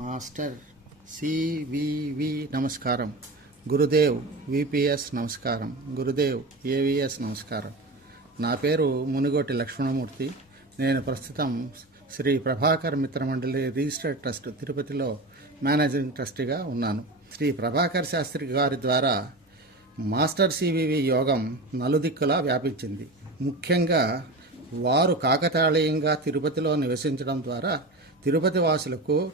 Master CVV నమస్కారం. Gurudev VPS నమస్కారం. Gurudev AVS నమస్కారం. నా పేరు మునిగోటి లక్ష్మణమూర్తి. నేను ప్రస్తుతం శ్రీ ప్రభాకర్ మిత్ర మండలి రిజిస్టర్డ్ ట్రస్ట్ తిరుపతిలో మేనేజింగ్ ట్రస్టీగా ఉన్నాను. శ్రీ ప్రభాకర్ శాస్త్రి గారి ద్వారా మాస్టర్ సివివి యోగం నలుదిక్కులా వ్యాపించింది. ముఖ్యంగా వారు కాకతాళీయంగా తిరుపతిలో నివసించడం ద్వారా తిరుపతి వాసులకు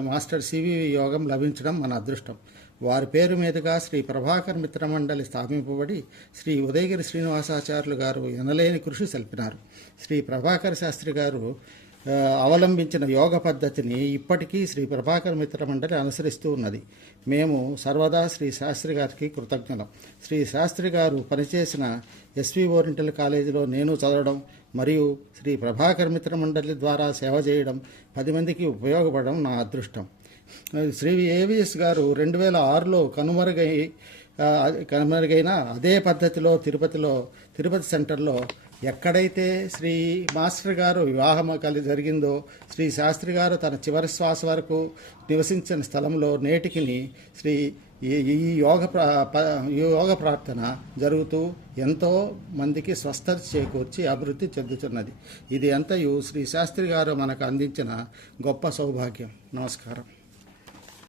మాస్టర్ సివివి యోగం లభించడం మన అదృష్టం. వారి పేరు మీదుగా శ్రీ ప్రభాకర్ మిత్ర మండలి స్థాపింపబడి శ్రీ ఉదయగిరి శ్రీనివాసాచార్యులు గారు ఎనలేని కృషి సల్పినారు. శ్రీ ప్రభాకర్ శాస్త్రి గారు అవలంబించిన యోగ పద్ధతిని ఇప్పటికీ శ్రీ ప్రభాకర్ మిత్ర మండలి అనుసరిస్తూ ఉన్నది. మేము సర్వదా శ్రీ శాస్త్రి గారికి కృతజ్ఞతం శ్రీ శాస్త్రి గారు పనిచేసిన ఎస్వి ఓరింటల్ కాలేజీలో నేను చదవడం మరియు శ్రీ ప్రభాకర్ మిత్ర మండలి ద్వారా సేవ చేయడం పది మందికి ఉపయోగపడడం నా అదృష్టం. శ్రీ ఏవిఎస్ గారు రెండు వేల ఆరులో కనుమరుగై కనుమరుగైన అదే పద్ధతిలో తిరుపతిలో తిరుపతి సెంటర్లో ఎక్కడైతే శ్రీ మాస్టర్ గారు వివాహం కలి జరిగిందో శ్రీ శాస్త్రి గారు తన చివరి శ్వాస వరకు నివసించిన స్థలంలో నేటికిని శ్రీ ఈ ఈ యోగ యోగ ప్రార్థన జరుగుతూ ఎంతో మందికి స్వస్థత చేకూర్చి అభివృద్ధి చెందుతున్నది. ఇది అంతయు శ్రీ శాస్త్రి గారు మనకు అందించిన గొప్ప సౌభాగ్యం. నమస్కారం.